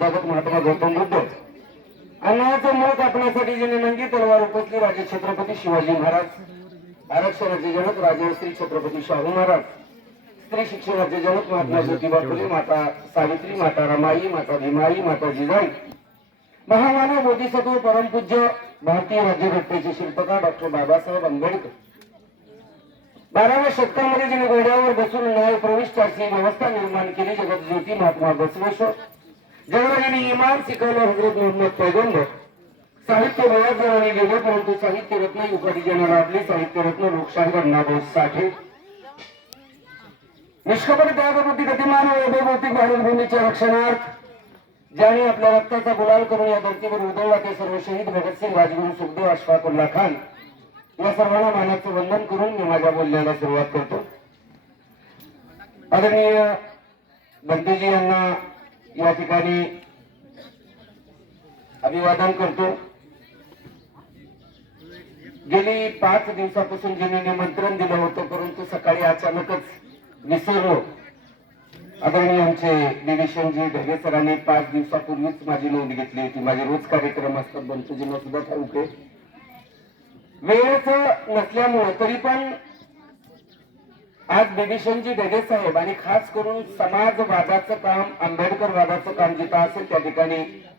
तथागत महात्मा गौतम बुद्ध. अन्यायाचं मूळ कापण्यासाठी ज्यांनी नंगी तलवार उपसली राजे छत्रपती शिवाजी महाराज. आरक्षणाचे जनक राजे श्री छत्रपती शाहू महाराज. स्त्री शिक्षणाचे जनक महात्मा ज्योतिबा फुले माता सावित्री माता रमाई माता भीमाई माता जिजाई. महामानव बोधिसत्व परमपूज्य भारतीय राज्यघटनेचे शिल्पकार डॉक्टर बाबासाहेब आंबेडकर. बाराव्या शतकामध्ये ज्यांनी घोड्यावर बसून न्याय प्रविष्टाची व्यवस्था निर्माण केली. जगत ज्योती महात्मा बसवेश्वर. जगाला इमान शिकवलं हजरत मोहम्मद पैगंबर. साहित्य बळाजवानी गेले परंतु साहित्यरत्न उपाधी ज्यांना लाभली साहित्य रत्न लोकशाही अण्णाभाऊ साठे. निष्कपट त्यागवृत्ती गतिमान वैभवभौतिक भारतभूमीच्या रक्षणार्थ ज्याने आपल्या रक्ताचा गुलाल करून या धर्तीवर उदळला ते सर्व शहीद भगतसिंग राजगुरू सुखदेव अशफाकुल्ला खान. या सर्वांना मानाचं वंदन करून मी माझ्या बोलण्याला सुरुवात करतो. आदरणीय बंधूजी यांना या ठिकाणी अभिवादन करतो. गेली पाच दिवसापासून ज्यांनी निमंत्रण दिलं होतं परंतु सकाळी अचानकच विसरलो. आदरणीय आमचे निरीक्षणजी ढगे सरांनी पाच दिवसापूर्वीच माझी नोंद घेतली होती. माझे रोज कार्यक्रम असतात बंतूजींना सुद्धा ठाऊक आहे वेळेच नसल्यामुळे तरी पण आज बिभीषणजी ढगे साहेब आणि खास करून समाजवादाचं काम आंबेडकरवादाचं काम जिथं असेल त्या ठिकाणी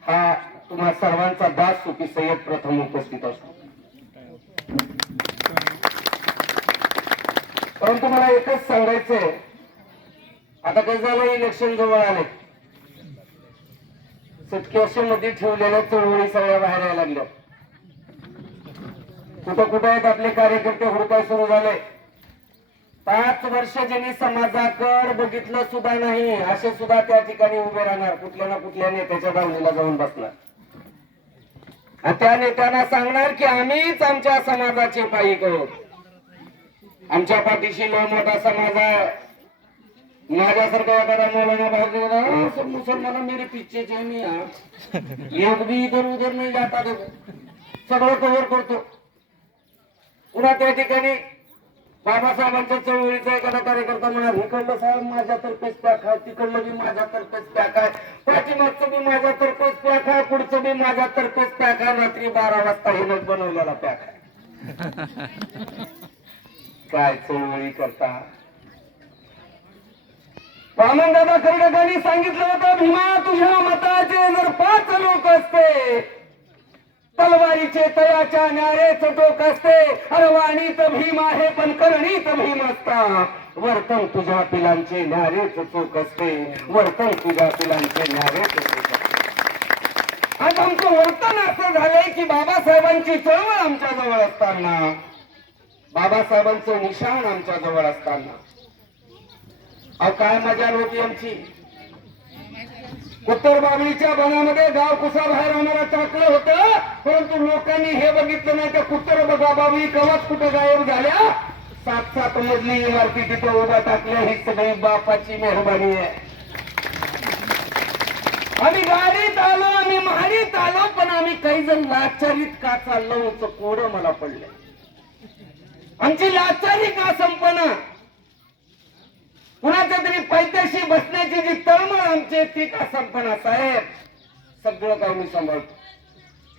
हा तुम्हा सर्वांचा दास सुखी सय्यद प्रथम उपस्थित असतो. परंतु मला एकच सांगायचंय. आता कसं झालं इलेक्शन जवळ आले. सुटकेशे मध्ये ठेवलेल्या चळवळी सगळ्या बाहेर यायला लागल्या. कुठं कुठं आहेत आपले कार्यकर्ते हुडकाय सुरू झाले. पाच वर्ष ज्यांनी समाजाकड बघितलं सुद्धा नाही असे सुद्धा त्या ठिकाणी उभे राहणार. कुठल्या ना कुठल्या नेत्याच्या बाजूला जाऊन बसणार. त्या नेत्यांना सांगणार की आम्हीच आमच्या समाजाचे पायिक आहोत. आमच्या पाठीशी लय मोठा समाज आहे. माझ्यासारखा एखादा मोलाना भाग मुसलमान मेरे पिच्चे जे मी हा. एक इधर उधर नाही जाता सगळं कव्हर करतो. पुन्हा त्या ठिकाणी बाबासाहेबांच्या चळवळीचा एखादा कार्यकर्ता म्हणा हिकडलं साहेब माझ्यातर्फेच पॅक आहे तिकडलं बी माझ्यातर्फेच पॅक आहे. पाठीमागचं बी माझ्यातर्फेच पॅक आहे पुढचं बी माझ्यातर्फेच पॅक आहे. रात्री बारा वाजता हे नट बनवलेला पॅक आहे. काय चळवळी करता? वामन दादा खरडकांनी सांगितलं होतं भीमा तुझ्या मताचे जर पाच लोक असते तलवारीचे तयाच्या न्यारेच डोक असते अरवाणीत भीम आहे पण करणीत भीम असता वर्तन तुझ्या पिलांचे न्यारेच चोक असते. वर्तन तुझ्या पिलांचे न्यारेच चोक असते. आज आमचं वर्तन असं झालंय की बाबासाहेबांची चळवळ आमच्या जवळ असताना. बाबासाहेबांचं निशाण आमच्या जवळ असताना. अहो काय मजा होती आमची. उत्तर बाबळीच्या बनामध्ये गाव कुसा बाहेर आम्हाला टाकलं होतं. परंतु लोकांनी हे बघितलं नाही त्या कुत्र बघा बाबी कवच कुठं गायब झाल्या? सात सात मजली इमारती तिथे उभा टाकल्या ही सगळी बापाची मेहरबानी आहे. आम्ही गाडीत आलो आम्ही महाडीत आलो पण आम्ही काही जण लाचारीत का चाललो होतो कोड मला पडलं आमची लाचारी का संपना? कुणाच्या तरी पैत्याशी बसण्याची जी तळमळ आमची ती का संपना साहेब? सगळं काय मी सांभाळतो.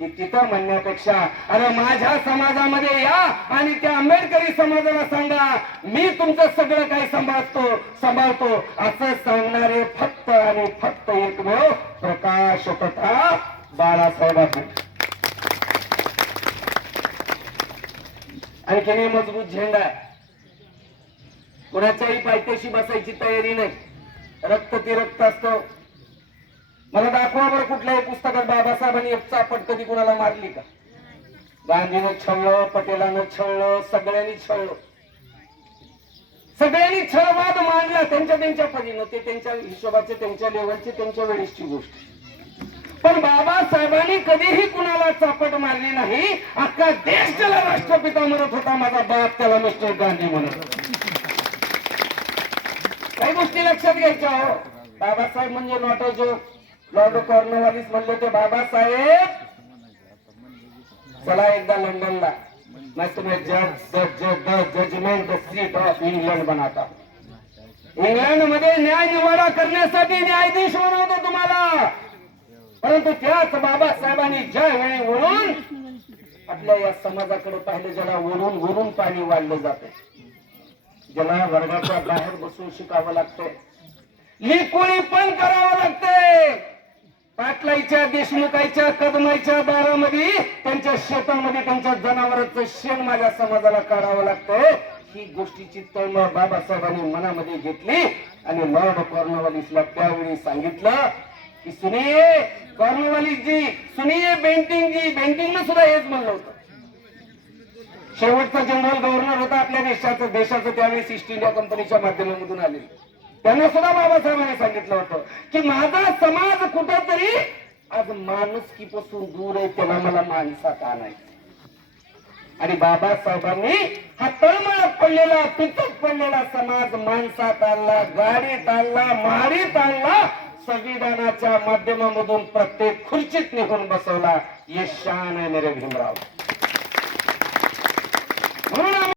की तिथं म्हणण्यापेक्षा अरे माझ्या समाजामध्ये या आणि त्या आंबेडकरी समाजाला सांगा मी तुमचं सगळं काही सांभाळतो सांभाळतो. असं सांगणारे फक्त आणि फक्त एकमेव प्रकाश तथा बाळासाहेब आहे आणखीन मजबूत झेंडा आहे. कुणाच्याही पायथ्याशी बसायची तयारी नाही. रक्त ती रक्त असतो. मला दाखवा बरं कुठल्याही पुस्तकात बाबासाहेबांनी एक चापट कधी कुणाला मारली का? गांधीनं छळलं पटेलानं छळलं सगळ्यांनी छळलं. सगळ्यांनी छळवाद मांडला त्यांच्या त्यांच्या परीनं. ते त्यांच्या हिशोबाचे त्यांच्या लेवलचे त्यांच्या वेळेसची गोष्ट. पण बाबासाहेबांनी कधीही कुणाला चापट मारली नाही. अख्खा देश त्याला राष्ट्रपिता म्हणत होता. माझा बाप त्याला मिस्टर गांधी म्हणत काही गोष्टी लक्षात घ्यायच्या हो. बाबासाहेब म्हणजे नॉट जो लॉर्ड कॉर्नवालिस म्हणले ते बाबासाहेब. चला एकदा लंडनला. मैं तुम्हें जज जजमेंट सीट ऑफ इंग्लंड बनाता. इंग्लंडमध्ये न्याय निवाडा करण्यासाठी न्यायाधीश बनवतो तुम्हाला. परंतु त्याच बाबासाहेबांनी ज्या वेळी वळून आपल्या या समाजाकडे पाहिलं ज्याला वरून वरून पाणी वाढलं जाते. ज्याला वर्गाच्या बाहेर बसून शिकावं लागतंय लिकोळी पण करावं लागतंय पाटलाईच्या देशमुखाईच्या कदमाईच्या दारामध्ये त्यांच्या शेतामध्ये त्यांच्या जनावरांचं शेण माझ्या समाजाला काढावं लागतंय ही गोष्टीची तळमळ बाबासाहेबांनी मनामध्ये घेतली आणि लॉर्ड कॉर्नवालिसला त्यावेळी सांगितलं की सुनिये कॉर्नवालिस जी सुनिये बेंटिंग जी बेंटिंगनं सुद्धा हेच म्हणलं होतं. शेवटचा जनरल गव्हर्नर होता आपल्या देशाचं देशाचं त्यावेळेस ईस्ट इंडिया कंपनीच्या माध्यमामधून आलेलं. त्यांना सुद्धा बाबासाहेबांनी सांगितलं होतं की माझा समाज कुठेतरी आज माणुसकीपासून दूर आहे त्याला मला माणसात आणायचं आणि बाबासाहेबांनी हा तळमळत पडलेला पितक पडलेला समाज माणसात आणला गाडीत आणला मारीत आणला संविधानाच्या माध्यमामधून प्रत्येक खुर्चीत निघून बसवला. ये शान आहे मेरे भीमराव. म्हणून